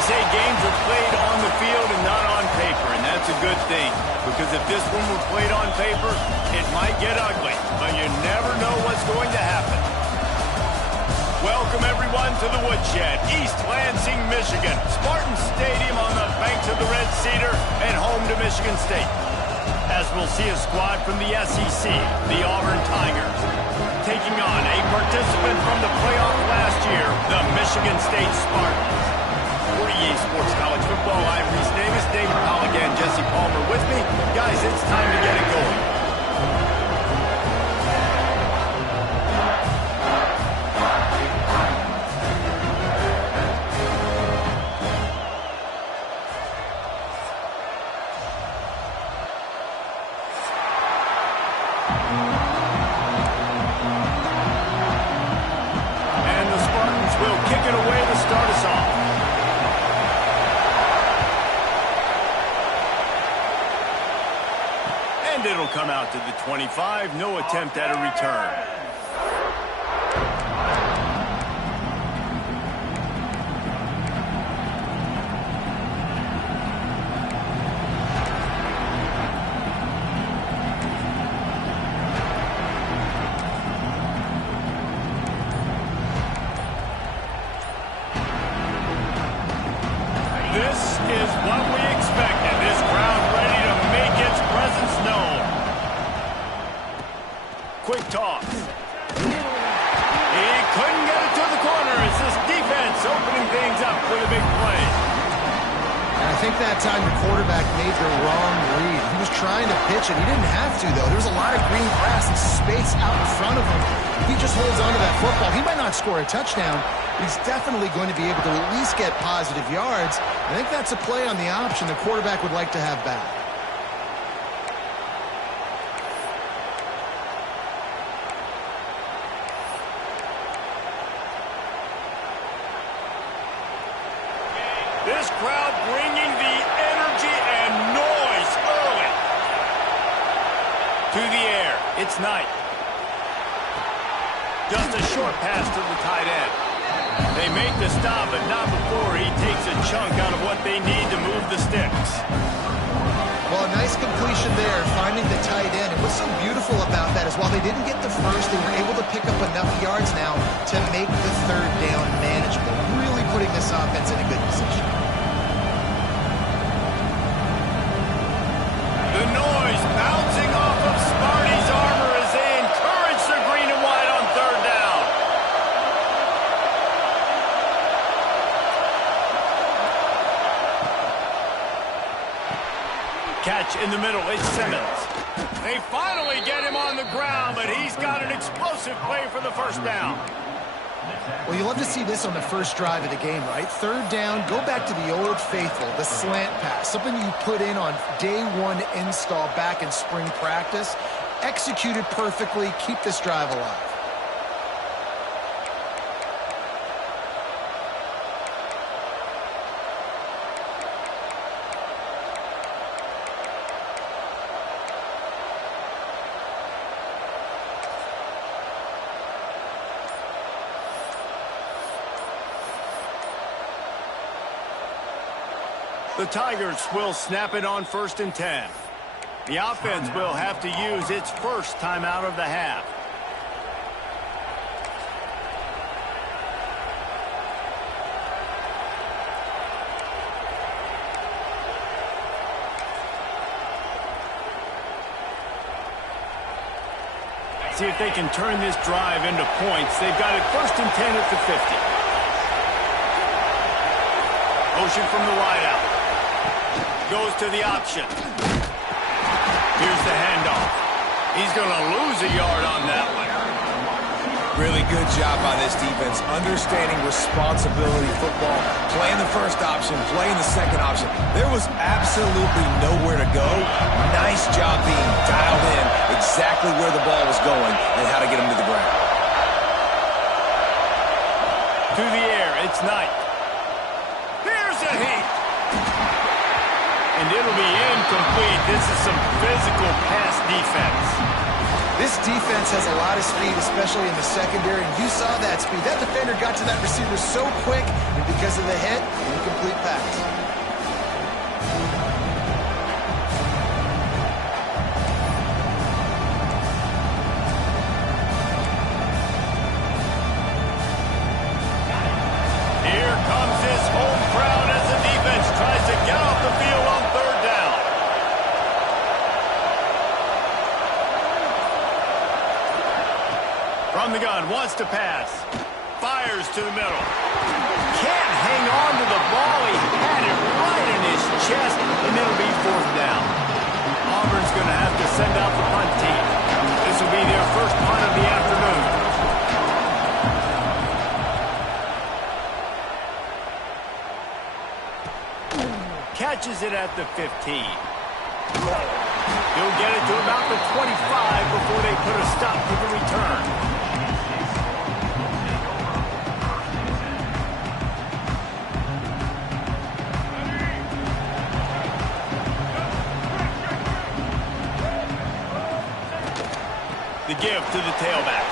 They say games are played on the field and not on paper, and that's a good thing. Because if this one were played on paper, it might get ugly, but you never know what's going to happen. Welcome, everyone, to the Woodshed, East Lansing, Michigan. Spartan Stadium on the banks of the Red Cedar and home to Michigan State. As we'll see a squad from the SEC, the Auburn Tigers, taking on a participant from the playoff last year, the Michigan State Spartans. For EA Sports College Football, I'm Reese Davis, David Holligan, Jesse Palmer with me. Guys, it's time to get it going. It'll come out to the 25, no attempt at a return. This is what we expected. This crowd ready to make its presence known. Quick toss. He couldn't get it to the corner. It's this defense opening things up with a big play. And I think that time the quarterback made the wrong read. He was trying to pitch it. He didn't have to, though. There's a lot of green grass and space out in front of him. If he just holds on to that football, he might not score a touchdown, but he's definitely going to be able to at least get positive yards. I think that's a play on the option the quarterback would like to have back. This crowd bringing the energy and noise early. To the air, it's Knight. Just a short pass to the tight end. They make the stop, but not before he takes a chunk out of what they need to move the sticks. Well, a nice completion there, finding the tight end. And what's so beautiful about that is while they didn't get the first, they were able to pick up enough yards now to make the third down manageable, really putting this offense in a good position. The noise bouncing off of Sparty's armor as they encourage the green and white on third down. Catch in the middle, it's Simmons. They finally get him on the ground, but he's got an explosive play for the first down. Well, you love to see this on the first drive of the game, right? Third down, go back to the old faithful, the slant pass, something you put in on day one install back in spring practice. Executed perfectly, keep this drive alive. The Tigers will snap it on 1st and 10. The offense will have to use its first timeout of the half. See if they can turn this drive into points. They've got it 1st and 10 at the 50. Motion from the wideout. Goes to the option. Here's the handoff. He's going to lose a yard on that one. Really good job by this defense, understanding responsibility football, playing the first option, playing the second option. There was absolutely nowhere to go. Nice job being dialed in exactly where the ball was going and how to get him to the ground. To the air, it's Knight. Here's a heat. And it'll be incomplete. This is some physical pass defense. This This defense has a lot of speed, especially in the secondary, and you saw that speed. That defender got to that receiver so quick, and because of the hit, incomplete pass. From the gun, wants to pass. Fires to the middle. Can't hang on to the ball. He had it right in his chest, and it'll be fourth down. Auburn's going to have to send out the punt team. This will be their first punt of the afternoon. Catches it at the 15. He'll get it to about the 25 before they put a stop to the return. The give to the tailback.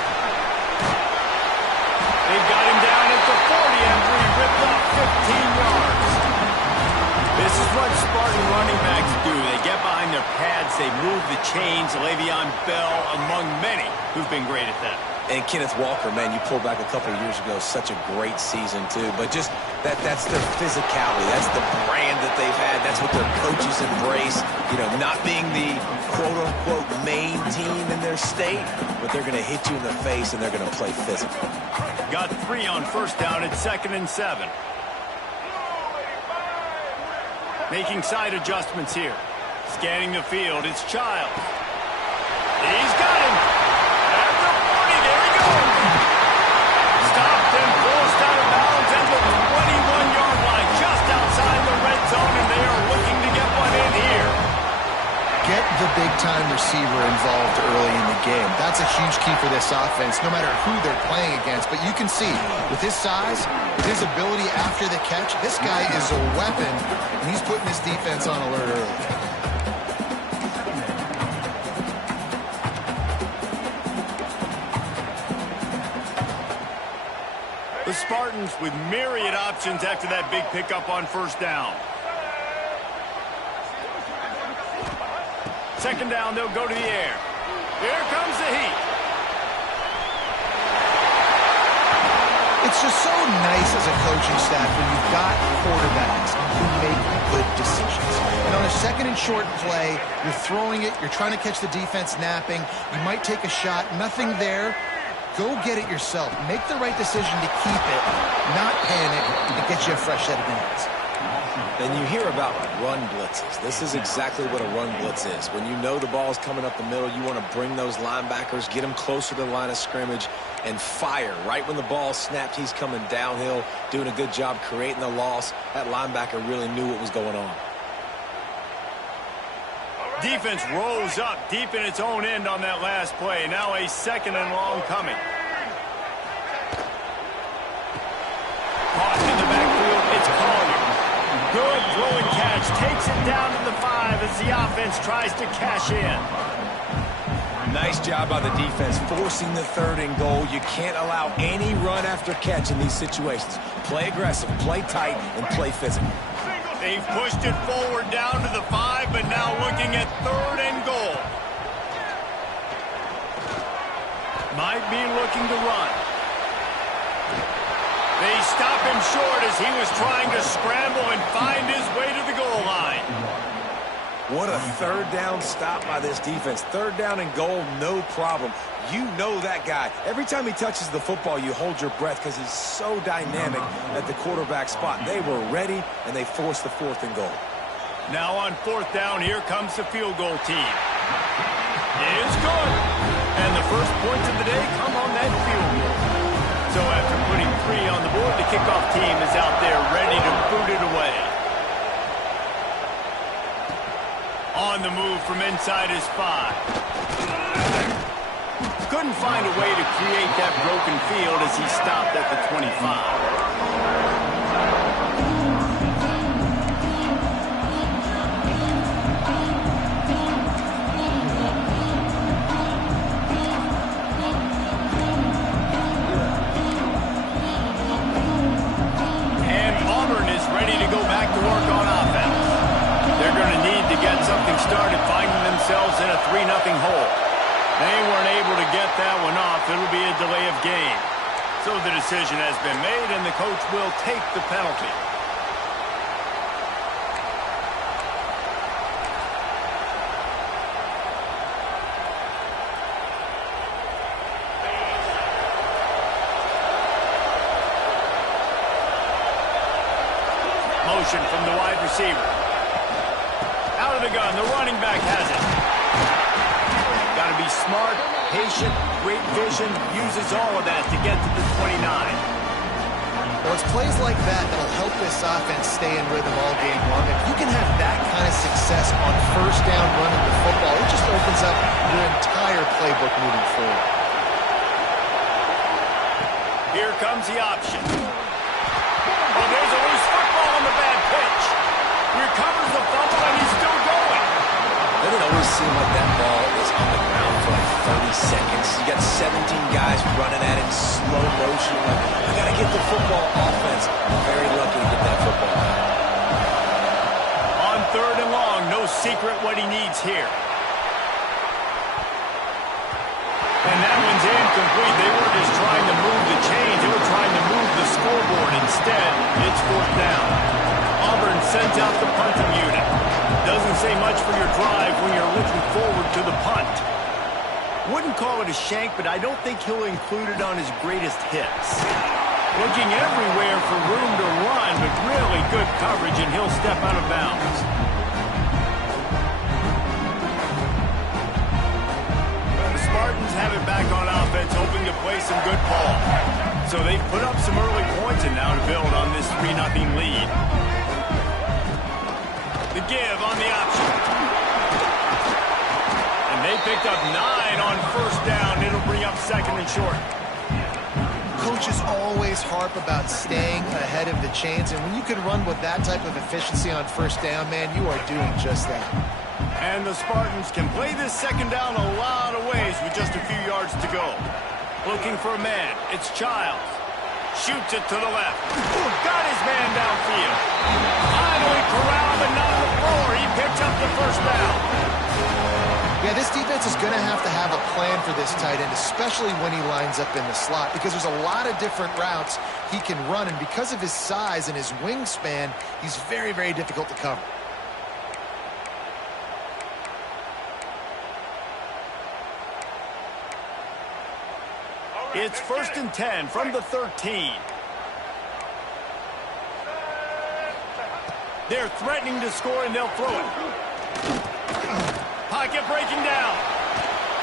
They've got him down at the 40 after he ripped off 15 yards. This is what Spartan running backs do. They get behind their pads, they move the chains. Le'Veon Bell among many who've been great at that. And Kenneth Walker, man, you pulled back a couple of years ago, such a great season too. But just that's their physicality. That's the brand that they've had. That's what their coaches embrace. You know, not being the quote-unquote main team in their state, but they're going to hit you in the face and they're going to play physical. Got 3 on first down at 2nd and 7. Making side adjustments here. Scanning the field, it's Childs. He's got him. At the 40, there he goes. Stopped and forced out of bounds at the 21-yard line, just outside the red zone, and they are looking to get one in here. Get the big-time receiver involved early in the game. That's a huge key for this offense, no matter who they're playing against. But you can see, with his size, with his ability after the catch, this guy is a weapon, and he's putting his defense on alert early. The Spartans with myriad options after that big pickup on first down. 2nd down, they'll go to the air. Here comes the heat. It's just so nice as a coaching staff when you've got quarterbacks who make good decisions. And on a 2nd and short play, you're throwing it, you're trying to catch the defense napping, you might take a shot, nothing there. Go get it yourself. Make the right decision to keep it, not panic, and get you a fresh set of hands. Then you hear about run blitzes. This is exactly what a run blitz is. When you know the ball is coming up the middle, you want to bring those linebackers, get them closer to the line of scrimmage, and fire. Right when the ball snapped, he's coming downhill, doing a good job creating the loss. That linebacker really knew what was going on. Defense rose up deep in its own end on that last play. Now a 2nd and long coming. Caught in the backfield, it's Collier. Good throwing catch, takes it down to the 5 as the offense tries to cash in. Nice job by the defense, forcing the 3rd and goal. You can't allow any run after catch in these situations. Play aggressive, play tight, and play physical. They've pushed it forward down to the 5, but now looking at 3rd and goal. Might be looking to run. They stop him short as he was trying to scramble and find his way to the goal line. What a 3rd down stop by this defense. 3rd down and goal, no problem. You know that guy. Every time he touches the football, you hold your breath because he's so dynamic at the quarterback spot. They were ready, and they forced the 4th and goal. Now on 4th down, here comes the field goal team. It's good. And the first points of the day come on that field goal. So after putting 3 on the board, the kickoff team is out there ready to boot it away. On the move from inside his 5. Couldn't find a way to create that broken field as he stopped at the 25. will be a delay of game. So the decision has been made, and the coach will take the penalty. Motion from the wide receiver. Out of the gun, the running back has it. Got to be smart, patient, great vision, uses all of that to get to the 29. Well, it's plays like that that'll help this offense stay in rhythm all game long. If you can have that kind of success on first down running the football, it just opens up your entire playbook moving forward. Here comes the option. Oh, there's a loose football on the bad pitch. Recovers the fumble, and he's still going. Doesn't it always seem like that ball is on the ground for like 30 seconds? You got 17 guys running at it in slow motion. Like, I got to get the football. Offense, very lucky to get that football out. On 3rd and long, no secret what he needs here. And that one's incomplete. They weren't just trying to move the chains. They were trying to move the scoreboard. Instead, it's 4th down. Auburn sends out the punting unit. Doesn't say much for your drive when you're looking forward to the punt. Wouldn't call it a shank, but I don't think he'll include it on his greatest hits. Looking everywhere for room to run, but really good coverage, and he'll step out of bounds. The Spartans have it back on offense, hoping to play some good ball. So they've put up some early points, and now to build on this 3-0 lead. The give on the option. And they picked up 9 on 1st down. It'll bring up 2nd and short. Coaches always harp about staying ahead of the chains, and when you can run with that type of efficiency on 1st down, man, you are doing just that. And the Spartans can play this 2nd down a lot of ways with just a few yards to go. Looking for a man. It's Childs. Shoots it to the left. Got his man downfield. Finally corralled, but not before. He picks up the 1st down. Yeah, this defense is going to have a plan for this tight end, especially when he lines up in the slot, because there's a lot of different routes he can run, and because of his size and his wingspan, he's very, very difficult to cover. It's 1st and 10 from the 13. They're threatening to score, and they'll throw it. Pocket breaking down.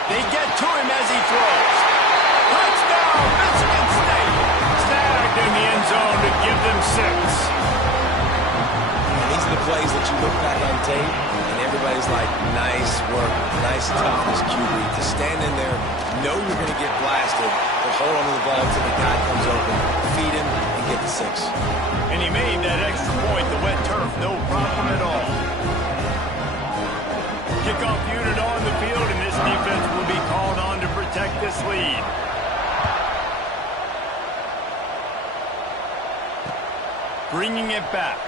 They get to him as he throws. Touchdown, Michigan State. Snagged in the end zone to give them 6. And these are the plays that you look back on tape, and everybody's like, nice work, nice toughness, QB. To stand in there, know you're going to get blasted, but hold on to the ball until the guy comes open, feed him, and get the 6. And he made that extra point, the wet turf, no problem at all. Kickoff unit on the field, and this defense will be called on to protect this lead. Bringing it back.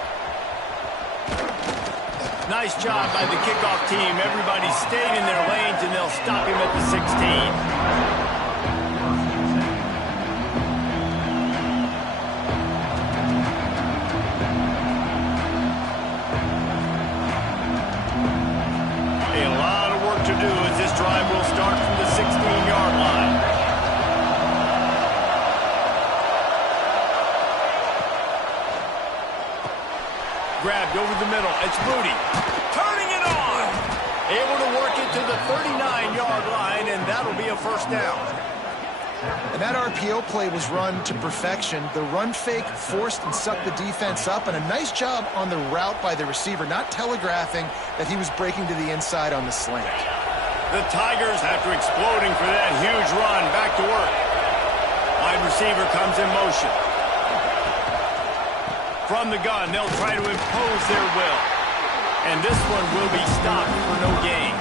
Nice job by the kickoff team. Everybody stayed in their lanes, and they'll stop him at the 16. To do as this drive will start from the 16-yard line. Grabbed over the middle. It's Moody. Turning it on. Able to work it to the 39-yard line, and that'll be a 1st down. And that RPO play was run to perfection. The run fake forced and sucked the defense up, and a nice job on the route by the receiver, not telegraphing that he was breaking to the inside on the slant. The Tigers, after exploding for that huge run, back to work. Wide receiver comes in motion. From the gun, they'll try to impose their will. And this one will be stopped for no gain.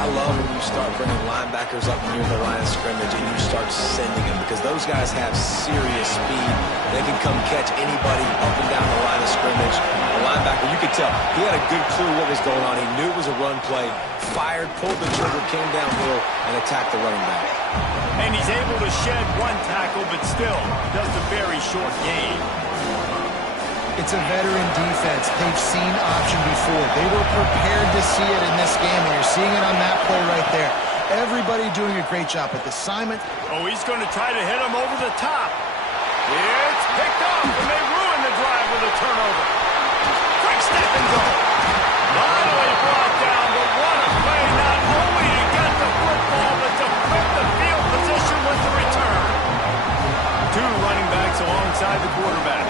I love when you start bringing linebackers up near the line of scrimmage and you start sending them, because those guys have serious speed. They can come catch anybody up and down the line of scrimmage. The linebacker, you could tell, he had a good clue what was going on. He knew it was a run play, fired, pulled the trigger, came downhill, and attacked the running back. And he's able to shed one tackle, but still does a very short gain. It's a veteran defense. They've seen option before. They were prepared to see it in this game, and you're seeing it on that play right there. Everybody doing a great job with assignment. Oh, he's going to try to hit him over the top. It's picked up, and they ruin the drive with a turnover. Quick step and go. Not only brought down, but what a play, not only to get the football, but to flip the field position with the return. Two running backs alongside the quarterback.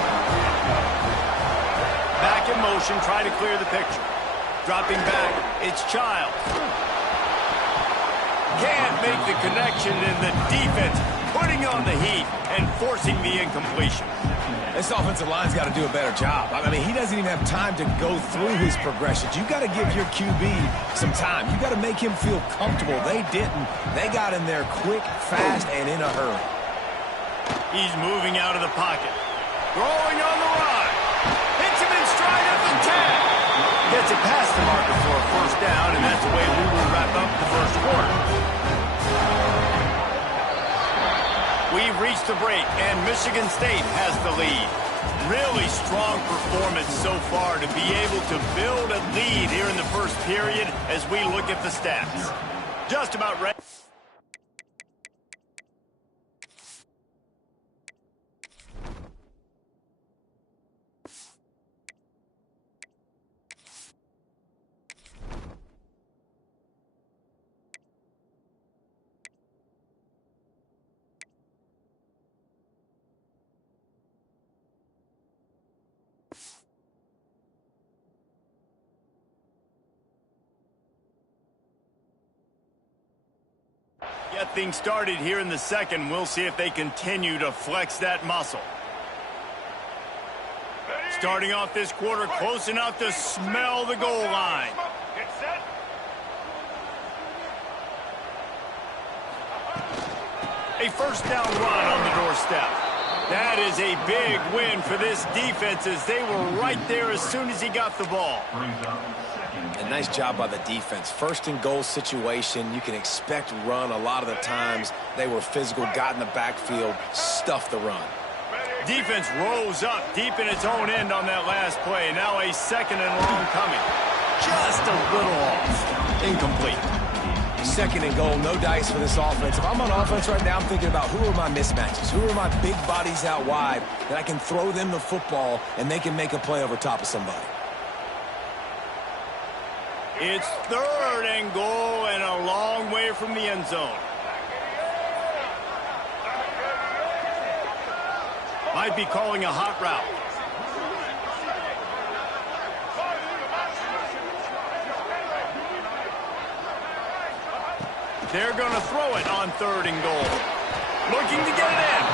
Back in motion, try to clear the picture. Dropping back, it's Childs. Can't make the connection, and the defense putting on the heat and forcing the incompletion. This offensive line's got to do a better job. I mean, he doesn't even have time to go through his progressions. You got to give your QB some time. You got to make him feel comfortable. They didn't. They got in there quick, fast, and in a hurry. He's moving out of the pocket. Throwing on the run. Hits him in stride at the 10. Gets it past the marker for a first down, and that's the way we will wrap up the first quarter. We've reached the break, and Michigan State has the lead. Really strong performance so far to be able to build a lead here in the first period as we look at the stats. Just about ready. Get things started here in the second. We'll see if they continue to flex that muscle. Starting off this quarter close enough to smell the goal line. A first down run on the doorstep. That is a big win for this defense, as they were right there as soon as he got the ball. A nice job by the defense. First and goal situation, you can expect run a lot of the times. They were physical, got in the backfield, stuffed the run. Defense rose up deep in its own end on that last play. Now a second and long coming. Just a little off. Incomplete. Second and goal, no dice for this offense. If I'm on offense right now, I'm thinking about who are my mismatches? Who are my big bodies out wide that I can throw them the football and they can make a play over top of somebody? It's third and goal and a long way from the end zone. Might be calling a hot route. They're going to throw it on third and goal. Looking to get it in.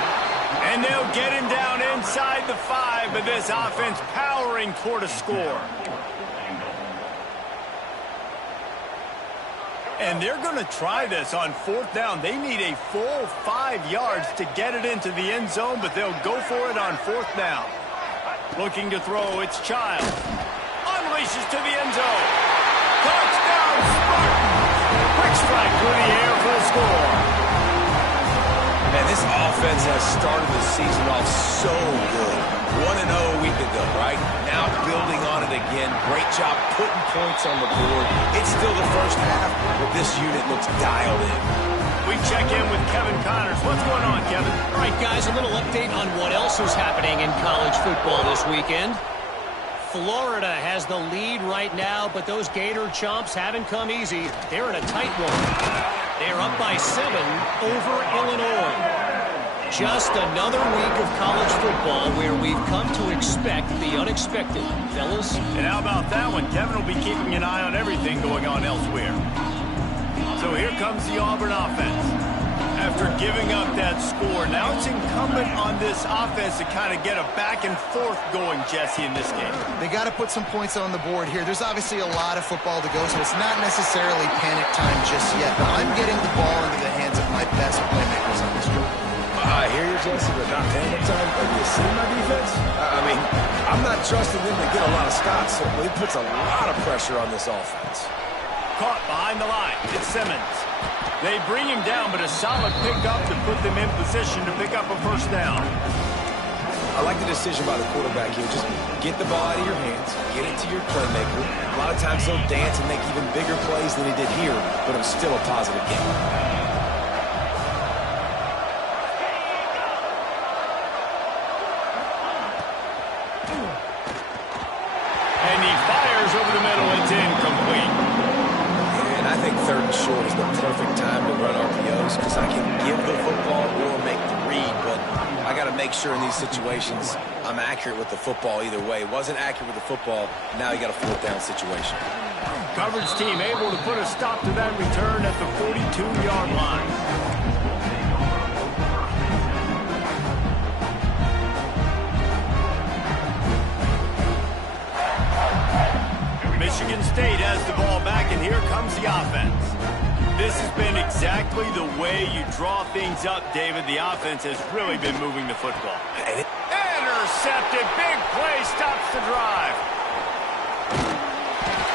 And they'll get him down inside the 5, but this offense powering toward a score. And they're going to try this on fourth down. They need a full 5 yards to get it into the end zone, but they'll go for it on fourth down. Looking to throw, it's Childs. Unleashes to the end zone. Touchdown, Spartans! Quick strike through the air for the score. Man, this offense has started the season off so good. 1-0 a week ago, right? Now building on it again. Great job putting points on the board. It's still the first half, but this unit looks dialed in. We check in with Kevin Connors. What's going on, Kevin? All right, guys, a little update on what else is happening in college football this weekend. Florida has the lead right now, but those Gator Chomps haven't come easy. They're in a tight one. They're up by 7 over Illinois. Just another week of college football where we've come to expect the unexpected, fellas. And how about that one? Kevin will be keeping an eye on everything going on elsewhere. So here comes the Auburn offense. After giving up that score. Now it's incumbent on this offense to kind of get a back and forth going, Jesse, in this game. They got to put some points on the board here. There's obviously a lot of football to go, so it's not necessarily panic time just yet. But I'm getting the ball into the hands of my best playmakers on this drive. I hear you, Jesse, but not panic time. Have you seen my defense? I mean, I'm not trusting them to get a lot of stops, so it puts a lot of pressure on this offense. Caught behind the line. It's Simmons. They bring him down, but a solid pickup to put them in position to pick up a first down. I like the decision by the quarterback here. Just get the ball out of your hands, get it to your playmaker. A lot of times he'll dance and make even bigger plays than he did here, but it was still a positive game. And he fires over the middle. It's incomplete. And I think third and short is the perfect time to run RPOs because I can give the football or make the read, but I got to make sure in these situations I'm accurate with the football either way. Wasn't accurate with the football, now you got a fourth down situation. Coverage team able to put a stop to that return at the 42-yard line. Michigan State has the ball back, and here comes the offense. This has been exactly the way you draw things up, David. The offense has really been moving the football. Intercepted. Big play stops the drive.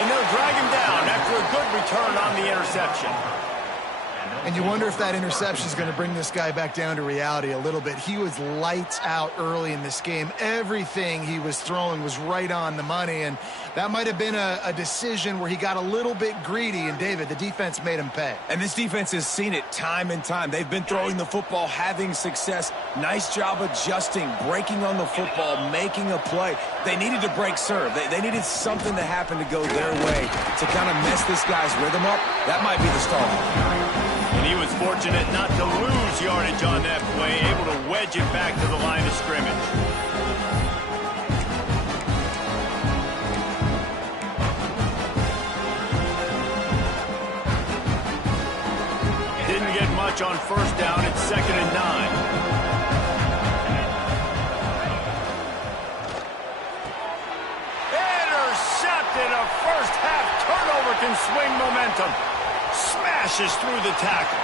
And they'll drag him down after a good return on the interception. And you wonder if that interception is going to bring this guy back down to reality a little bit. He was lights out early in this game. Everything he was throwing was right on the money, and that might have been a decision where he got a little bit greedy, and David, the defense made him pay. And this defense has seen it time and time. They've been throwing the football, having success. Nice job adjusting, breaking on the football, making a play. They needed to break serve. They needed something to happen to go their way to kind of mess this guy's rhythm up. That might be the start. And he was fortunate not to lose yardage on that play, able to wedge it back to the line of scrimmage. Didn't get much on first down. It's 2nd and 9. Intercepted. A first half turnover can swing momentum. Smashes through the tackle.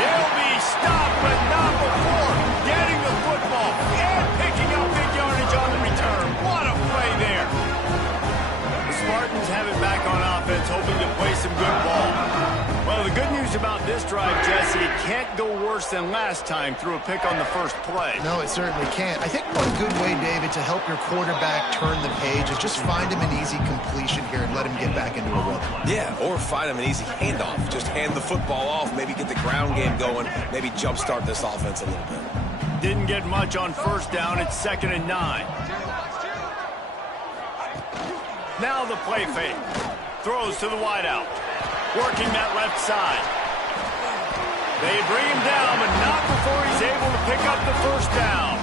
He'll be stopped, but not before getting the football and picking up big yardage on the return. What a play there. The Spartans have it back on offense, hoping to play some good ball. Well, the good news about this drive, Jesse, it can't go worse than last time through a pick on the first play. No, it certainly can't. I think one good way, David, to help your quarterback turn the page is just find him an easy completion here and let him get back into a rhythm. Yeah, or find him an easy handoff. Just hand the football off, maybe get the ground game going, maybe jumpstart this offense a little bit. Didn't get much on first down. It's 2nd and 9. Now the play fake. Throws to the wideout. Working that left side. They bring him down, but not before he's able to pick up the first down.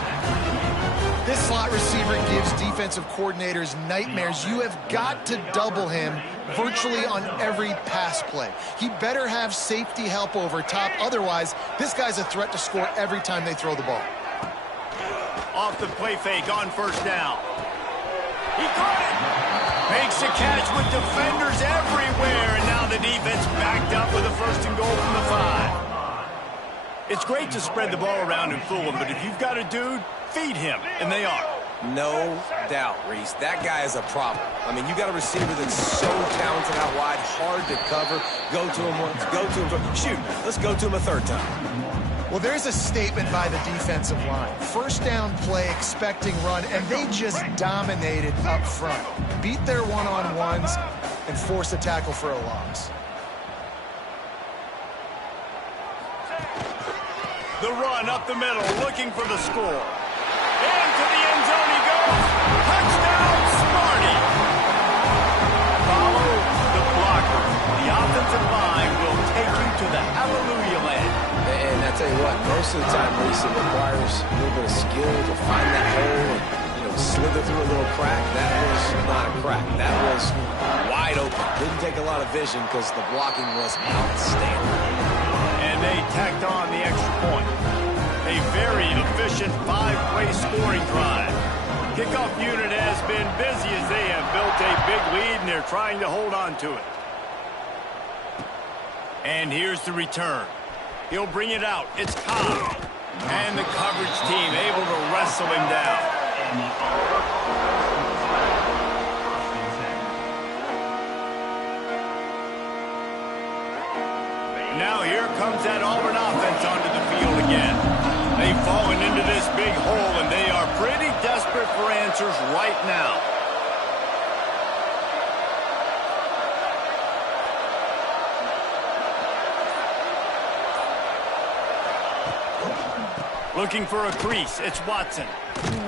This slot receiver gives defensive coordinators nightmares. You have got to double him virtually on every pass play. He better have safety help over top. Otherwise, this guy's a threat to score every time they throw the ball. Off the play fake on first down. He caught it. Makes a catch with defenders everywhere, and now the defense backed up with a 1st and goal from the 5. It's great to spread the ball around and fool him, but if you've got a dude, feed him, and they are. No doubt, Reese. That guy is a problem. I mean, you got a receiver that's so talented out wide, hard to cover. Go to him once, go to him twice. Shoot, let's go to him a third time. Well, there's a statement by the defensive line. First down play, expecting run, and they just dominated up front. Beat their one-on-ones and force a tackle for a loss. The run up the middle, looking for the score. Into the end zone he goes. Touchdown, Sparty. Follow the blocker. The offensive line will take you to the hallelujah land. And I tell you what, most of the time, Reese, it requires a little bit of skill to find that hole and, slither through a little crack. That was not a crack. That was wide open. Didn't take a lot of vision because the blocking was outstanding. And and they tacked on the extra point. A very efficient 5-play scoring drive. Kickoff unit has been busy as they have built a big lead, and they're trying to hold on to it. And here's the return. He'll bring it out. It's Cobb. And the coverage team able to wrestle him down. Now here comes that Auburn offense onto the field again. They've fallen into this big hole, and they are pretty desperate for answers right now. Looking for a crease, it's Watson.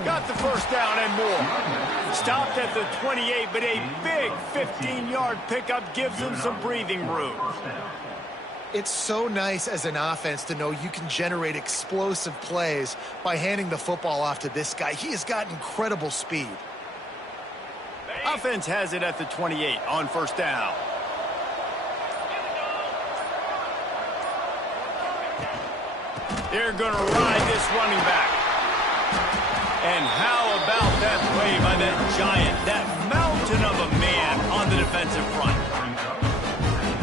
Got the first down and more. Stopped at the 28, but a big 15-yard pickup gives them some breathing room. It's so nice as an offense to know you can generate explosive plays by handing the football off to this guy. He has got incredible speed. Offense has it at the 28 on first down. They're going to ride this running back. And how about that play by that giant, that mountain of a man on the defensive front?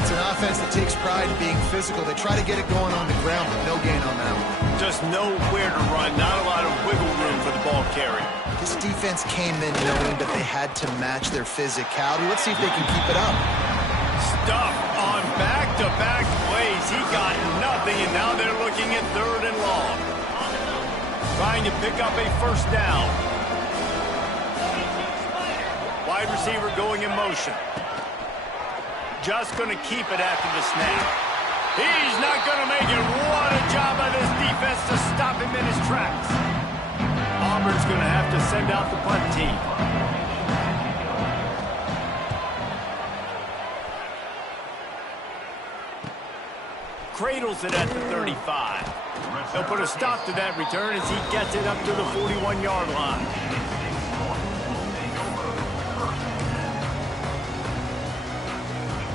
It's an offense that takes pride in being physical. They try to get it going on the ground, but no gain on that one. Just nowhere to run, not a lot of wiggle room for the ball carrier. This defense came in knowing that they had to match their physicality. Let's see if they can keep it up. Stuff on back-to-back plays. He got nothing, and now they're looking at 3rd and long. Trying to pick up a first down. Wide receiver going in motion. Just going to keep it after the snap. He's not going to make it. What a job by this defense to stop him in his tracks. Auburn's going to have to send out the punt team. Cradles it at the 35. He'll put a stop to that return as he gets it up to the 41-yard line.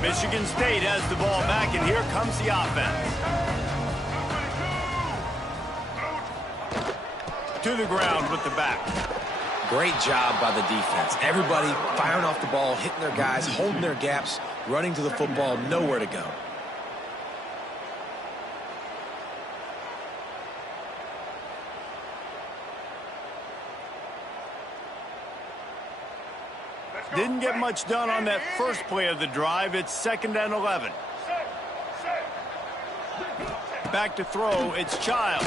Michigan State has the ball back, and here comes the offense. To the ground with the back. Great job by the defense. Everybody firing off the ball, hitting their guys, holding their gaps, running to the football, nowhere to go. Didn't get much done on that first play of the drive. It's 2nd and 11. Back to throw, it's Childs.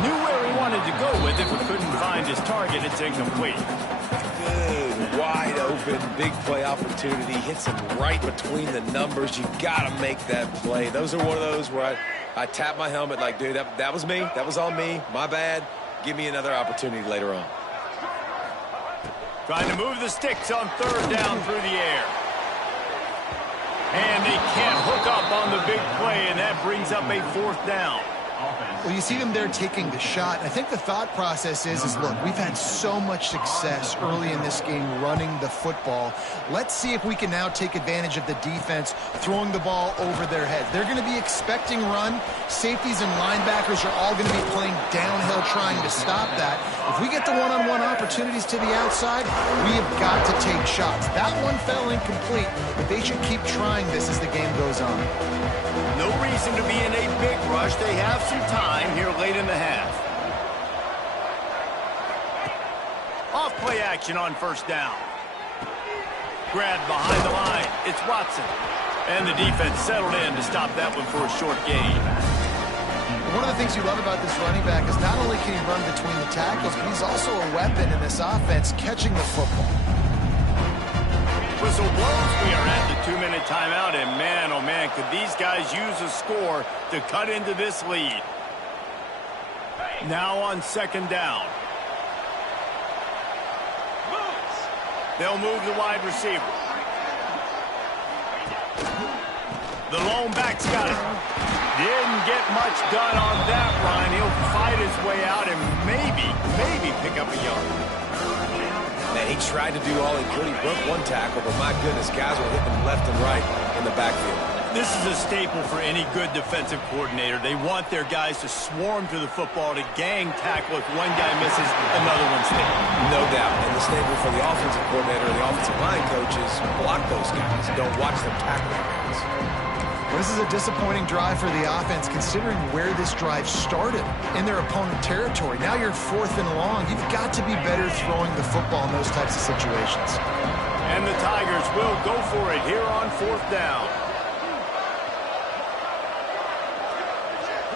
Knew where he wanted to go with it, but couldn't find his target. It's incomplete. Good, wide open, big play opportunity. Hits him right between the numbers. You got to make that play. Those are one of those where I tap my helmet like, dude, that was me. That was on me. My bad. Give me another opportunity later on. Trying to move the sticks on 3rd down through the air. And they can't hook up on the big play, and that brings up a 4th down. Well, you see them there taking the shot. I think the thought process is look, we've had so much success early in this game running the football. Let's see if we can now take advantage of the defense throwing the ball over their heads. They're going to be expecting run. Safeties and linebackers are all going to be playing downhill trying to stop that. If we get the one-on-one opportunities to the outside, we have got to take shots. That one fell incomplete, but they should keep trying this as the game goes on. No reason to be in a big rush. They have some time here late in the half. Off play action on 1st down. Grabbed behind the line. It's Watson. And the defense settled in to stop that one for a short gain. One of the things you love about this running back is not only can he run between the tackles, but he's also a weapon in this offense catching the football. Whistle blows. We are at the 2-minute timeout, and man, oh man, could these guys use a score to cut into this lead. Now on 2nd down. They'll move the wide receiver. The lone back's got it. Didn't get much done on that run. He'll fight his way out and maybe pick up a yard. Man, he tried to do all he could. He broke one tackle, but my goodness, guys were hitting him left and right in the backfield. This is a staple for any good defensive coordinator. They want their guys to swarm to the football, to gang tackle. If one guy misses, another one's there. No doubt. And the staple for the offensive coordinator and the offensive line coach is block those guys. Don't watch them tackle their guys. Well, this is a disappointing drive for the offense, considering where this drive started in their opponent territory. Now you're 4th and long. You've got to be better throwing the football in those types of situations. And the Tigers will go for it here on 4th down.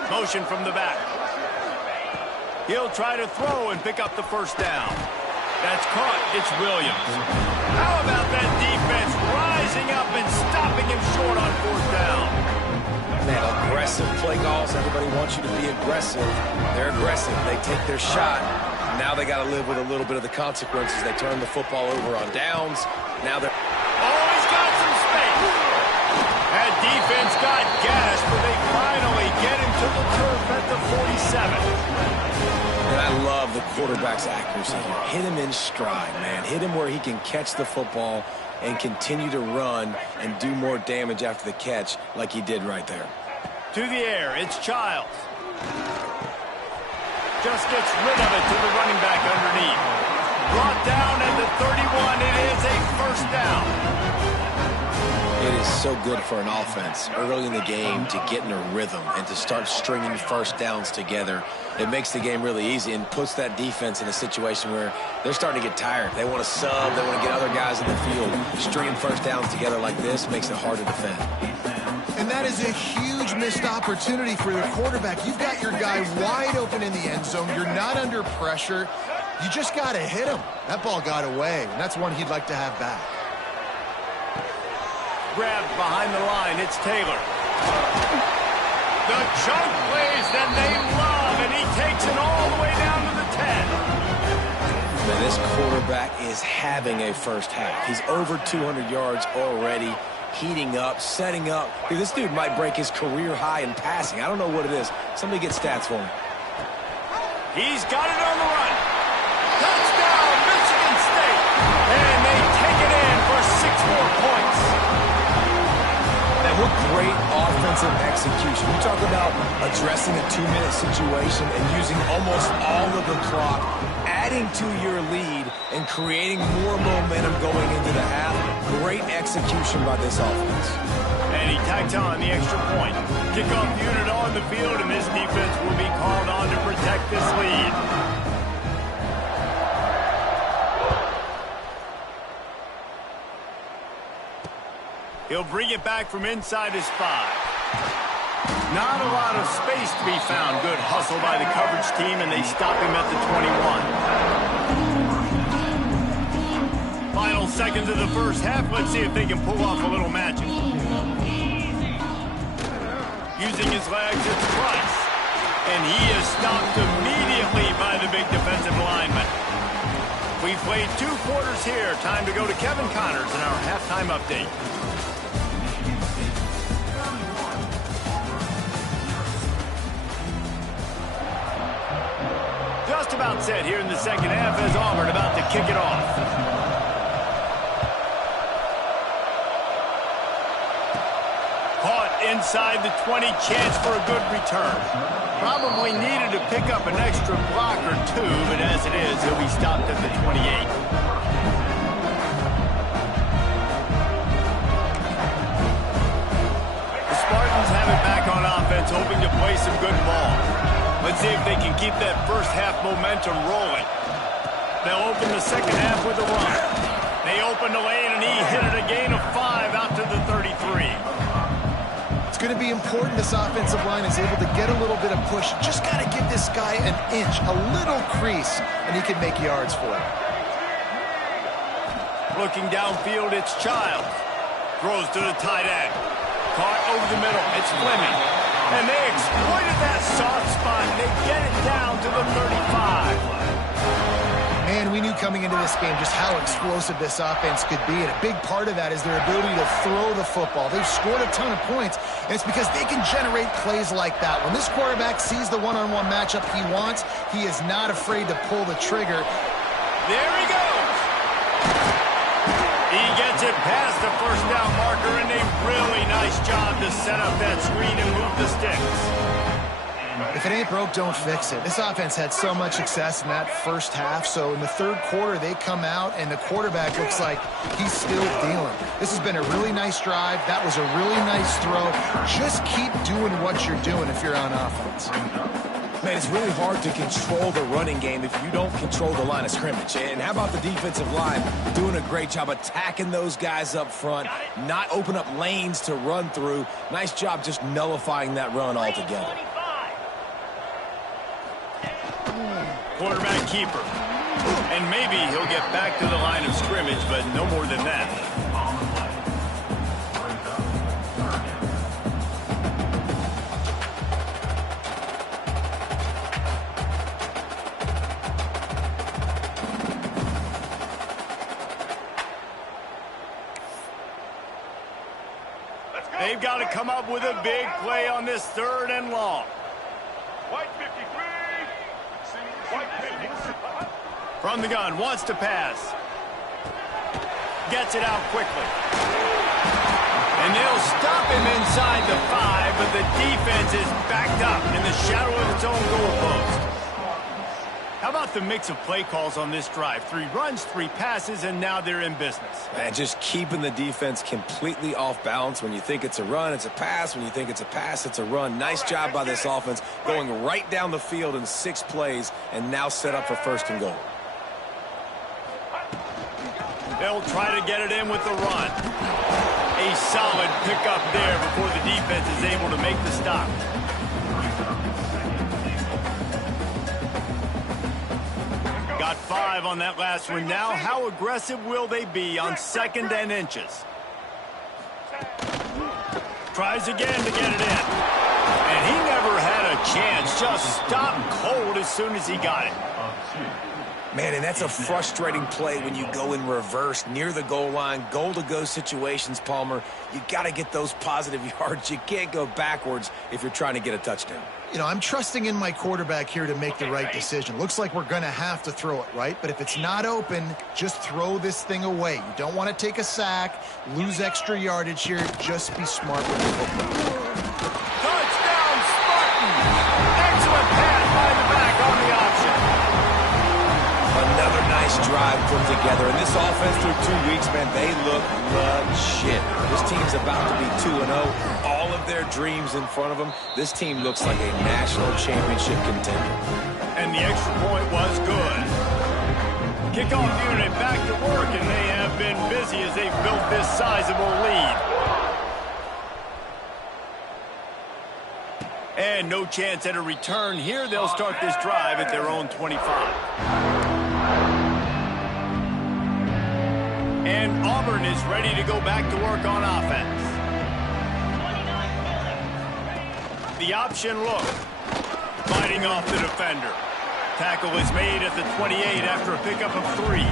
Motion from the back. He'll try to throw and pick up the first down. That's caught. It's Williams. How about that defense rising up and stopping him short on 4th down? Man, aggressive play calls. Everybody wants you to be aggressive. They're aggressive. They take their shot. Now they got to live with a little bit of the consequences. They turn the football over on downs. Now they're... Oh, he's got some space. That defense got gas, but they finally get him to the turf at the 47. And I love the quarterback's accuracy here. Hit him in stride, man. Hit him where he can catch the football and continue to run and do more damage after the catch like he did right there. To the air, it's Childs. Just gets rid of it to the running back underneath. Brought down at the 31. It is a first down. It is so good for an offense early in the game to get in a rhythm and to start stringing first downs together. It makes the game really easy and puts that defense in a situation where they're starting to get tired. They want to sub. They want to get other guys in the field. Stringing first downs together like this makes it hard to defend. And that is a huge missed opportunity for the quarterback. You've got your guy wide open in the end zone. You're not under pressure. You just got to hit him. That ball got away, and that's one he'd like to have back. Grabbed behind the line, it's Taylor. The chunk plays that they love, and he takes it all the way down to the 10. Man, this quarterback is having a first half. He's over 200 yards already, heating up, setting up. Dude, this dude might break his career high in passing. I don't know what it is. Somebody get stats for me. He's got it on the run. Touchdown, Michigan State. And they take it in for 6 more points. What great offensive execution. You talk about addressing a 2-minute situation and using almost all of the clock, adding to your lead and creating more momentum going into the half. Great execution by this offense. And he tacked on the extra point. Kickoff unit on the field, and this defense will be called on to protect this lead. He'll bring it back from inside his 5. Not a lot of space to be found. Good hustle by the coverage team, and they stop him at the 21. Final seconds of the first half. Let's see if they can pull off a little magic. Using his legs, it's Price. And he is stopped immediately by the big defensive lineman. We've played 2 quarters here. Time to go to Kevin Connors in our halftime update. Just about set here in the second half as Auburn about to kick it off. Caught inside the 20, chance for a good return. Probably needed to pick up an extra block or 2, but as it is, he'll be stopped at the 28. The Spartans have it back on offense, hoping to play some good ball. Let's see if they can keep that first half momentum rolling. They'll open the second half with a run. They open the lane, and he hit it a gain of 5 out to the 33. It's going to be important this offensive line is able to get a little bit of push. Just got to give this guy an inch, a little crease, and he can make yards for it. Looking downfield, it's Childs. Throws to the tight end. Caught over the middle. It's Fleming. And they exploited that soft spot. They get it down to the 35. Man, we knew coming into this game just how explosive this offense could be, and a big part of that is their ability to throw the football. They've scored a ton of points, and it's because they can generate plays like that. When this quarterback sees the one-on-one matchup he wants, he is not afraid to pull the trigger. There he goes. He gets it past the first down marker, and a really nice job to set up that screen and move the sticks. If it ain't broke, don't fix it. This offense had so much success in that first half, so in the third quarter, they come out, and the quarterback looks like he's still dealing. This has been a really nice drive. That was a really nice throw. Just keep doing what you're doing if you're on offense. Man, it's really hard to control the running game if you don't control the line of scrimmage. And how about the defensive line doing a great job attacking those guys up front, not open up lanes to run through. Nice job just nullifying that run altogether. Quarterback keeper. And maybe he'll get back to the line of scrimmage, but no more than that. They've got to come up with a big play on this 3rd and long. White 53. White 50. From the gun, wants to pass. Gets it out quickly. And they'll stop him inside the 5, but the defense is backed up in the shadow of its own goalpost. How about the mix of play calls on this drive? 3 runs, 3 passes, and now they're in business. Man, just keeping the defense completely off balance. When you think it's a run, it's a pass. When you think it's a pass, it's a run. Nice job by this offense going right down the field in 6 plays and now set up for 1st and goal. They'll try to get it in with the run. A solid pickup there before the defense is able to make the stop. Got 5 on that last one. Now, how aggressive will they be on 2nd and inches? Tries again to get it in. And he never had a chance. Just stopped cold as soon as he got it. Man, and that's a frustrating play when you go in reverse near the goal line, goal-to-go situations, Palmer. You got to get those positive yards. You can't go backwards if you're trying to get a touchdown. You know, I'm trusting in my quarterback here to make the right decision. Looks like we're going to have to throw it, right? But if it's not open, just throw this thing away. You don't want to take a sack, lose extra yardage here. Just be smart with the football. Touchdown, Spartans! Excellent pass by the back on the option. Another nice drive put together. And this offense through 2 weeks, man, they look legit. This team's about to be 2-0. All of their dreams in front of them. This team looks like a national championship contender. And the extra point was good. Kickoff unit back to work, and they have been busy as they've built this sizable lead. And no chance at a return here. They'll start this drive at their own 25. And Auburn is ready to go back to work on offense. The option look. Fighting off the defender. Tackle is made at the 28 after a pickup of 3.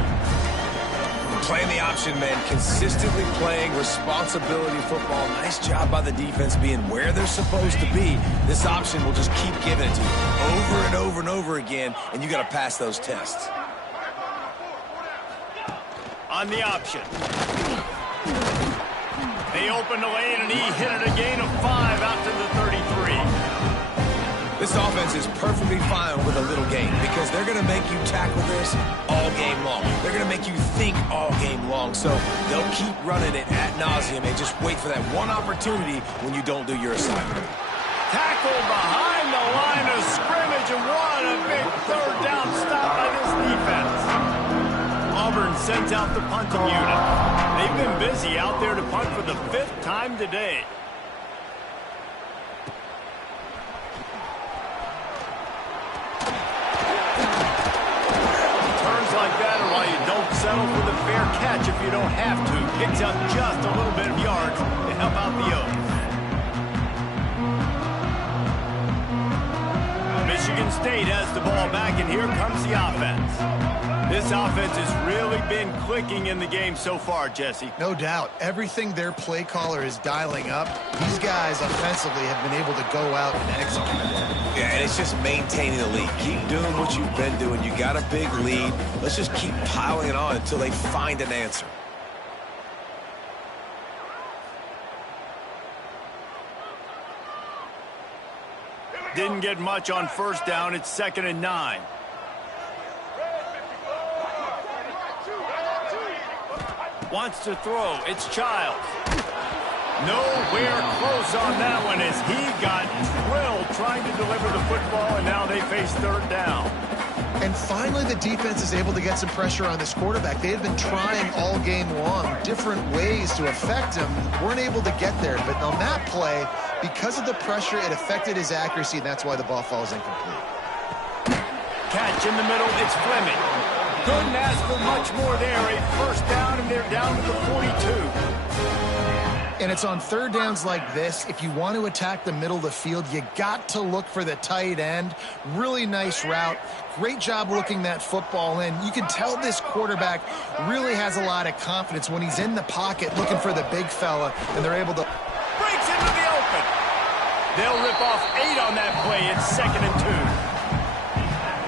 Playing the option, man. Consistently playing responsibility football. Nice job by the defense being where they're supposed to be. This option will just keep giving it to you over and over and over again, and you got to pass those tests. On the option. They opened the lane, and he hit it a gain of 5 out to the 33. This offense is perfectly fine with a little game because they're going to make you tackle this all game long. They're going to make you think all game long. So they'll keep running it ad nauseum and just wait for that one opportunity when you don't do your assignment. Tackled behind the line of scrimmage, and what a big 3rd down stop by this defense. Auburn sends out the punting unit. They've been busy out there to punt for the 5th time today. Turns like that are why you don't settle for the fair catch if you don't have to. Picks up just a little bit of yards to help out the Oaks. Michigan State has the ball back, and here comes the offense. This offense has really been clicking in the game so far, Jesse. No doubt. Everything their play caller is dialing up, these guys offensively have been able to go out and execute. Yeah, and it's just maintaining the lead. Keep doing what you've been doing. You got a big lead. Let's just keep piling it on until they find an answer. Didn't get much on first down. It's 2nd and 9. Wants to throw. It's Childs. Nowhere close on that one as he got drilled trying to deliver the football, and now they face 3rd down. And finally, the defense is able to get some pressure on this quarterback. They had been trying all game long different ways to affect him. Weren't able to get there. But on that play, because of the pressure, it affected his accuracy, and that's why the ball falls incomplete. Catch in the middle. It's Fleming. Couldn't ask for much more there. A 1st down, and they're down to the 42. And it's on 3rd downs like this. If you want to attack the middle of the field, you got to look for the tight end. Really nice route. Great job looking that football in. You can tell this quarterback really has a lot of confidence when he's in the pocket looking for the big fella, and they're able to... Breaks into the open. They'll rip off 8 on that play. It's 2nd and 2.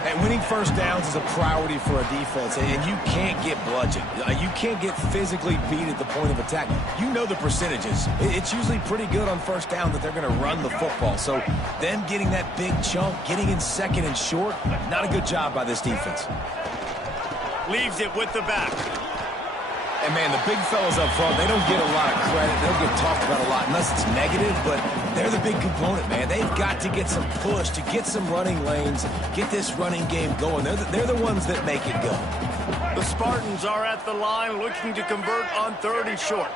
And winning 1st downs is a priority for a defense, and you can't get bludgeoned. You can't get physically beat at the point of attack. You know the percentages. It's usually pretty good on 1st down that they're going to run the football. So them getting that big chunk, getting in 2nd and short, not a good job by this defense. Leaves it with the back. And, man, the big fellas up front, they don't get a lot of credit. They don't get talked about a lot unless it's negative, but they're the big component, man. They've got to get some push, to get some running lanes, get this running game going. They're the ones that make it go. The Spartans are at the line looking to convert on 3rd and short.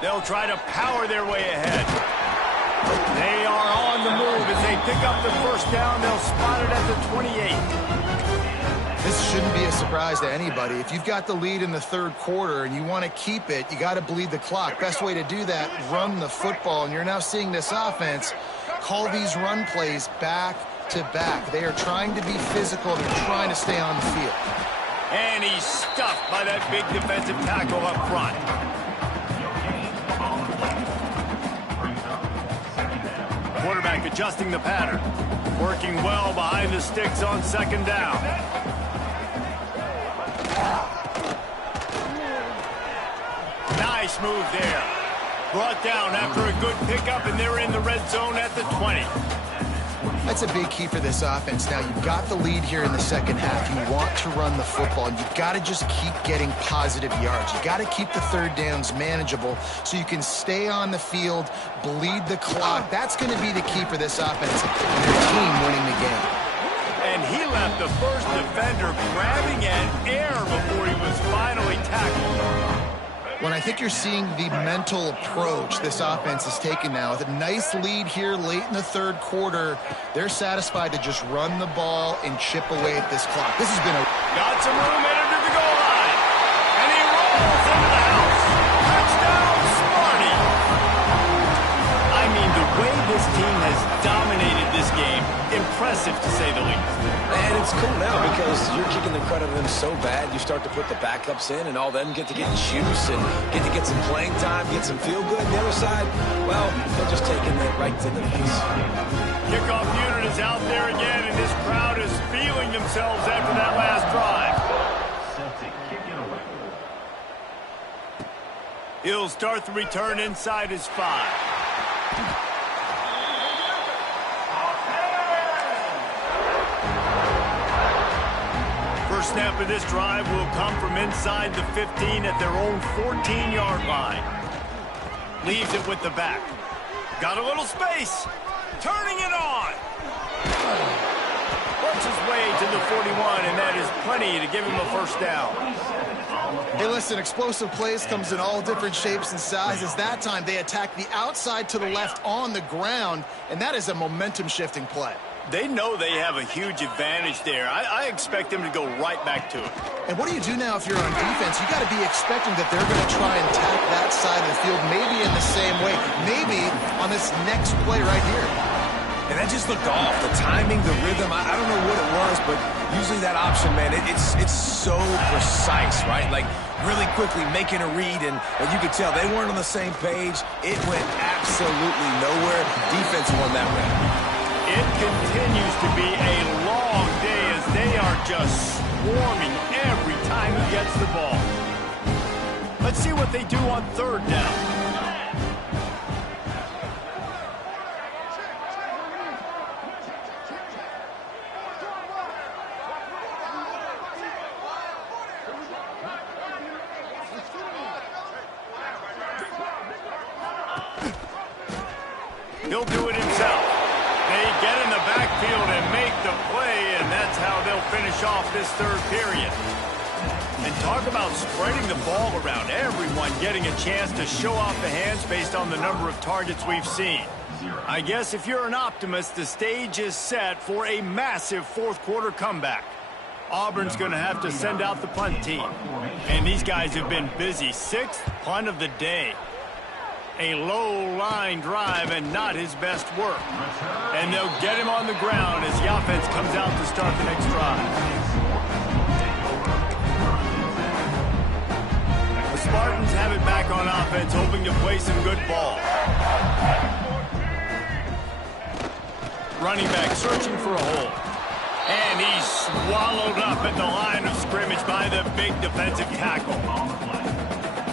They'll try to power their way ahead. They are on the move as they pick up the 1st down. They'll spot it at the 28. This shouldn't be a surprise to anybody. If you've got the lead in the 3rd quarter and you want to keep it, you got to bleed the clock. Best way to do that, run the football. And you're now seeing this offense call these run plays back to back. They are trying to be physical. They're trying to stay on the field. And he's stuffed by that big defensive tackle up front. Quarterback adjusting the pattern. Working well behind the sticks on 2nd down. Nice move there. Brought down after a good pickup, and they're in the red zone at the 20. That's a big key for this offense. Now, you've got the lead here in the 2nd half. You want to run the football, and you've got to just keep getting positive yards. You've got to keep the 3rd downs manageable so you can stay on the field, bleed the clock. That's going to be the key for this offense and their team winning the game. And he left the first defender grabbing at air before he was finally tackled. When I think you're seeing the mental approach this offense is taking now. With a nice lead here late in the 3rd quarter, they're satisfied to just run the ball and chip away at this clock. This has been a... Got some room headed to the goal line. And he rolls into the house. Touchdown, Sparty. I mean, the way this team has dominated this game, impressive to say the least. And it's cool now because you're kicking the credit of them so bad, you start to put the backups in, and all them get to get juice and get to get some playing time, get some feel good. And the other side, well, they're just taking it right to the face. Kickoff unit is out there again, and this crowd is feeling themselves after that last drive. He'll start the return inside his 5. First snap of this drive will come from inside the 15 at their own 14-yard line. Leaves it with the back. Got a little space. Turning it on. Works his way to the 41, and that is plenty to give him a 1st down. Hey, listen, explosive plays comes in all different shapes and sizes. That time, they attack the outside to the left on the ground, and that is a momentum-shifting play. They know they have a huge advantage there. I expect them to go right back to it. And what do you do now if you're on defense? You got to be expecting that they're going to try and attack that side of the field, maybe in the same way, maybe on this next play right here. And that just looked off. The timing, the rhythm, I don't know what it was, but usually that option, man, it's so precise, right? Like really quickly making a read, and you could tell they weren't on the same page. It went absolutely nowhere. Defense won that round. It continues to be a long day as they are just swarming every time he gets the ball. Let's see what they do on 3rd down. He'll do it himself. They get in the backfield and make the play, and that's how they'll finish off this third period. And talk about spreading the ball around, everyone getting a chance to show off the hands based on the number of targets we've seen. I guess if you're an optimist, the stage is set for a massive fourth-quarter comeback. Auburn's going to have to send out the punt team. And these guys have been busy. 6th punt of the day. A low-line drive and not his best work. And they'll get him on the ground as the offense comes out to start the next drive. The Spartans have it back on offense, hoping to play some good ball. Running back searching for a hole. And he's swallowed up at the line of scrimmage by the big defensive tackle.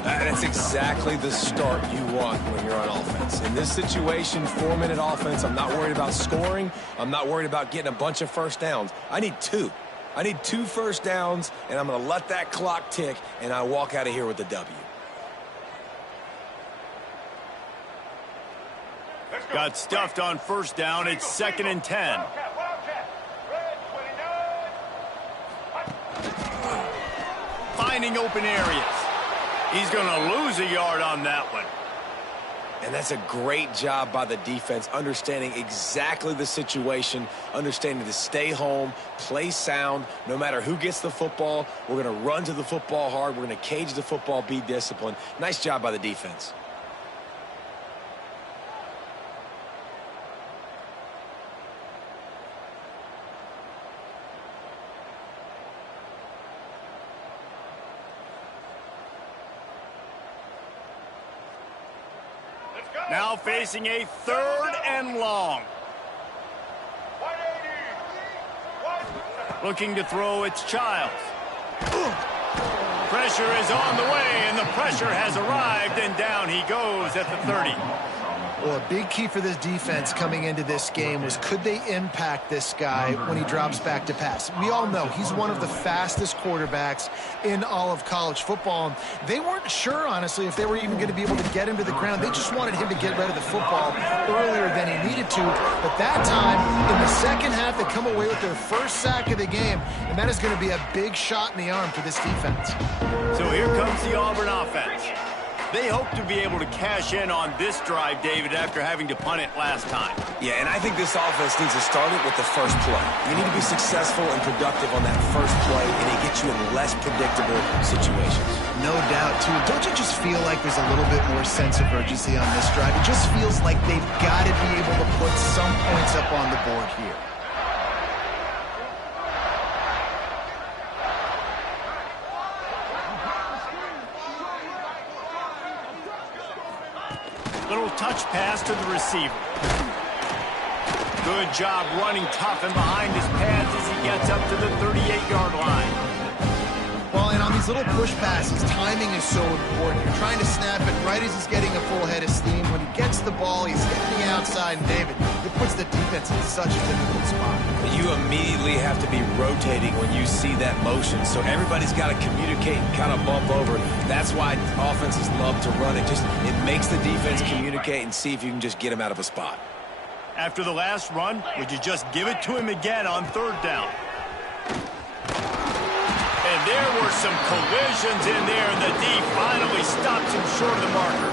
That's exactly the start you want when you're on offense. In this situation, 4-minute offense, I'm not worried about scoring. I'm not worried about getting a bunch of first downs. I need 2. I need 2 first downs, and I'm going to let that clock tick, and I walk out of here with the W. Got stuffed on first down. It's 2nd and 10. Finding open areas. He's going to lose a yard on that one. And that's a great job by the defense, understanding exactly the situation, understanding to stay home, play sound, no matter who gets the football. We're going to run to the football hard. We're going to cage the football, be disciplined. Nice job by the defense. Now facing a 3rd and long. Looking to throw, it's Childs. Pressure is on the way, and the pressure has arrived, and down he goes at the 30. Well, a big key for this defense coming into this game was, could they impact this guy when he drops back to pass? We all know he's one of the fastest quarterbacks in all of college football. They weren't sure, honestly, if they were even going to be able to get him to the ground. They just wanted him to get rid of the football earlier than he needed to. But that time, in the second half, they come away with their first sack of the game, and that is going to be a big shot in the arm for this defense. So here comes the Auburn offense. They hope to be able to cash in on this drive, David, after having to punt it last time. Yeah, and I think this offense needs to start it with the first play. You need to be successful and productive on that first play, and it gets you in less predictable situations. No doubt, too. Don't you just feel like there's a little bit more sense of urgency on this drive? It just feels like they've got to be able to put some points up on the board here. Little touch pass to the receiver. Good job running tough and behind his pads as he gets up to the 38-yard line. Well, and on these little push passes, timing is so important. You're trying to snap it right as he's getting a full head of steam. When he gets the ball, he's hitting the outside, and David, it puts the defense in such a difficult spot. You immediately have to be rotating when you see that motion, so everybody's got to communicate and kind of bump over. That's why offenses love to run it. It makes the defense communicate and see if you can just get him out of a spot. After the last run, would you just give it to him again on 3rd down? And there were some collisions in there, and the D finally stops him short of the marker.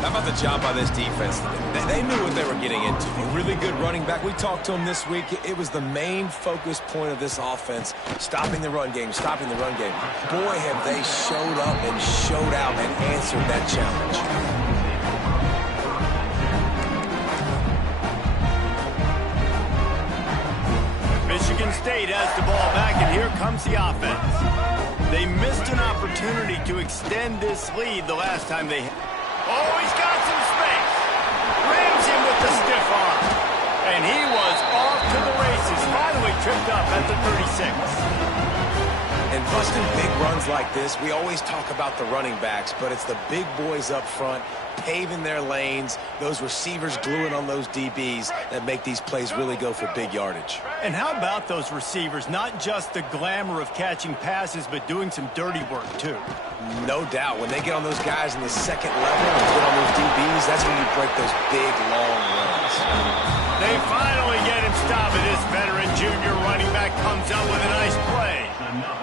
How about the job by this defense? They knew what they were getting into. A really good running back. We talked to him this week. It was the main focus point of this offense, stopping the run game, stopping the run game. Boy, have they showed up and showed out and answered that challenge. Michigan State has the ball back, and here comes the offense. They missed an opportunity to extend this lead the last time they... Oh, he's got some space. Rams him with the stiff arm. And he was off to the races, finally tripped up at the 36. And Busting big runs like this, we always talk about the running backs, but it's the big boys up front paving their lanes, those receivers gluing on those DBs that make these plays really go for big yardage. And how about those receivers? Not just the glamour of catching passes, but doing some dirty work, too. No doubt. When they get on those guys in the second level and get on those DBs, that's when you break those big, long runs. They finally get him stopped, and this veteran junior running back comes out with a nice play.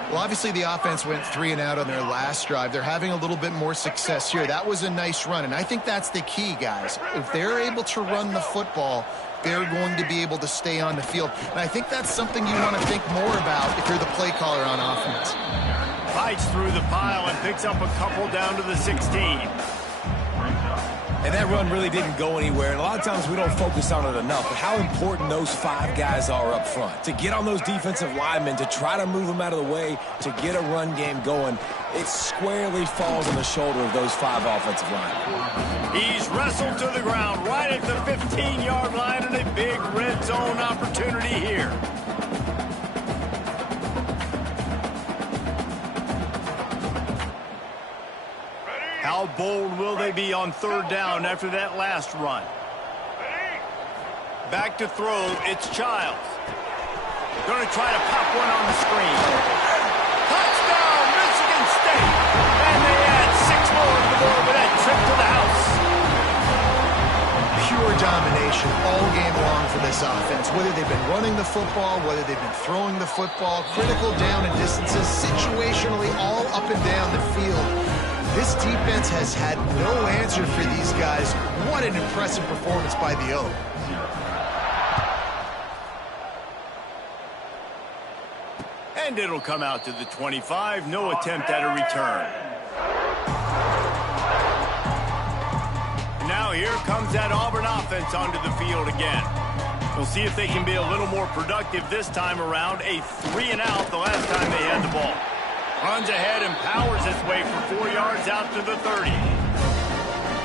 Well, obviously the offense went 3 and out on their last drive. They're having a little bit more success here. That was a nice run, and I think that's the key, guys. If they're able to run the football, they're going to be able to stay on the field. And I think that's something you want to think more about if you're the play caller on offense. Fights through the pile and picks up a couple down to the 16. And that run really didn't go anywhere. And a lot of times we don't focus on it enough, but how important those 5 guys are up front. To get on those defensive linemen, to try to move them out of the way, to get a run game going, it squarely falls on the shoulder of those 5 offensive linemen. He's wrestled to the ground right at the 15-yard line, and a big red zone opportunity here. How bold will they be on 3rd down after that last run? Back to throw, it's Childs. Going to try to pop one on the screen. Touchdown, Michigan State! And they add 6 more to the board with that trip to the house. Pure domination all game long for this offense. Whether they've been running the football, whether they've been throwing the football, critical down and distances, situationally all up and down the field. This defense has had no answer for these guys. What an impressive performance by the O. And it'll come out to the 25. No attempt at a return. Now here comes that Auburn offense onto the field again. We'll see if they can be a little more productive this time around. A 3 and out the last time they had the ball. Runs ahead and powers his way for 4 yards out to the 30.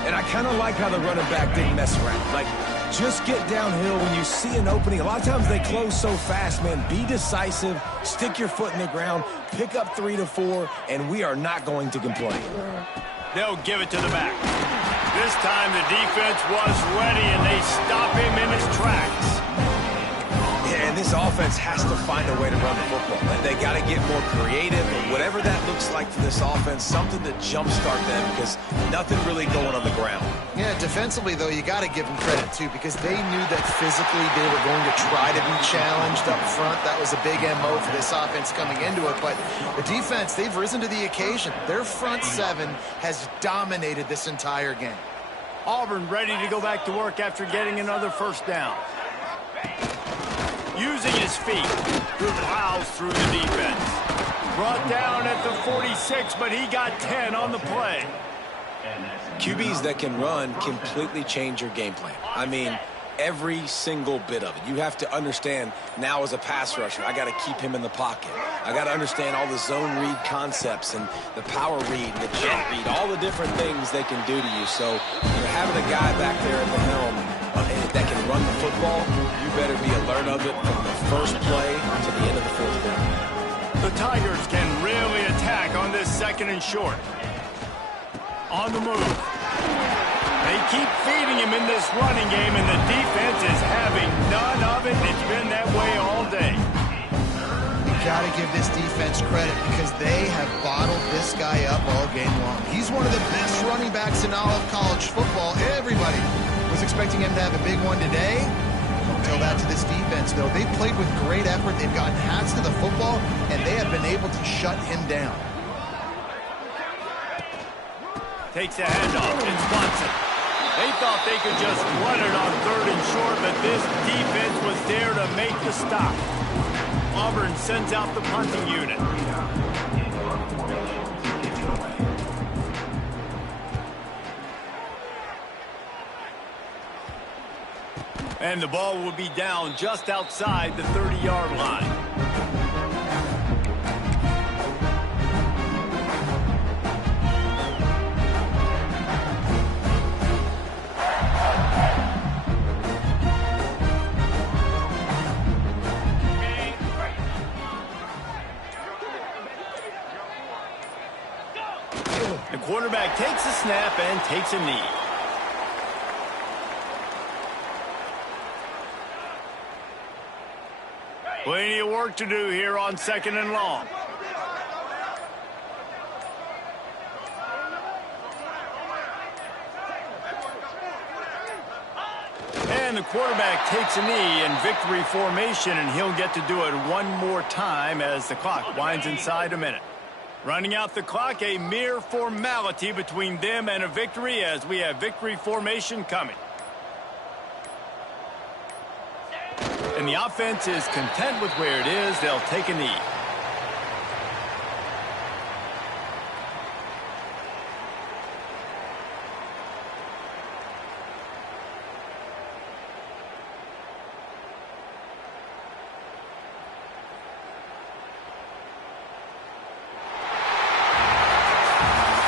And I kind of like how the running back didn't mess around. Like, just get downhill when you see an opening. A lot of times they close so fast, man. Be decisive, stick your foot in the ground, pick up 3 to 4, and we are not going to complain. They'll give it to the back. This time the defense was ready, and they stop him in his tracks. Yeah, and this offense has to find a way to run the football. They got to get more creative, or whatever that looks like for this offense, something to jumpstart them, because nothing really going on the ground. Yeah, defensively, though, you got to give them credit, too, because they knew that physically they were going to try to be challenged up front. That was a big MO for this offense coming into it. But the defense, they've risen to the occasion. Their front 7 has dominated this entire game. Auburn ready to go back to work after getting another first down. Using his feet, plows through the defense. Brought down at the 46, but he got 10 on the play. QBs that can run completely change your game plan. I mean, every single bit of it. You have to understand now as a pass rusher, I got to keep him in the pocket. I got to understand all the zone read concepts and the power read and the jet read, all the different things they can do to you. So having a guy back there at the helm that can run the football, you better be alert of it from the first play to the end of the 4th quarter. The Tigers can really attack on this 2nd and short. On the move. They keep feeding him in this running game, and the defense is having none of it. It's been that way all day. You got to give this defense credit because they have bottled this guy up all game long. He's one of the best running backs in all of college football. Everybody was expecting him to have a big one today. Don't tell that to this defense, though. They played with great effort. They've gotten hats to the football, and they have been able to shut him down. Takes a handoff. It's Watson. They thought they could just run it on 3rd and short, but this defense was there to make the stop. Auburn sends out the punting unit. And the ball will be down just outside the 30-yard line. snap and takes a knee. Plenty of work to do here on 2nd and long. And the quarterback takes a knee in victory formation, and he'll get to do it one more time as the clock winds inside a minute. Running out the clock, a mere formality between them and a victory as we have victory formation coming. And the offense is content with where it is. They'll take a knee.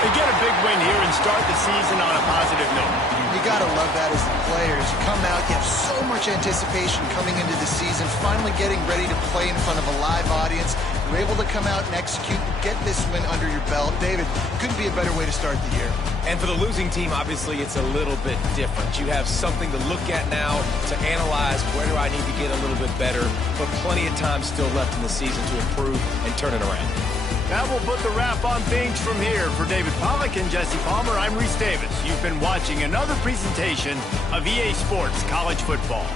They get a big win here and start the season on a positive note. You got to love that as the players. You come out, you have so much anticipation coming into the season, finally getting ready to play in front of a live audience. You're able to come out and execute, get this win under your belt. David, couldn't be a better way to start the year. And for the losing team, obviously, it's a little bit different. You have something to look at now to analyze where do I need to get a little bit better, but plenty of time still left in the season to improve and turn it around. That will put the wrap on things from here. For David Pollack and Jesse Palmer, I'm Reese Davis. You've been watching another presentation of EA Sports College Football.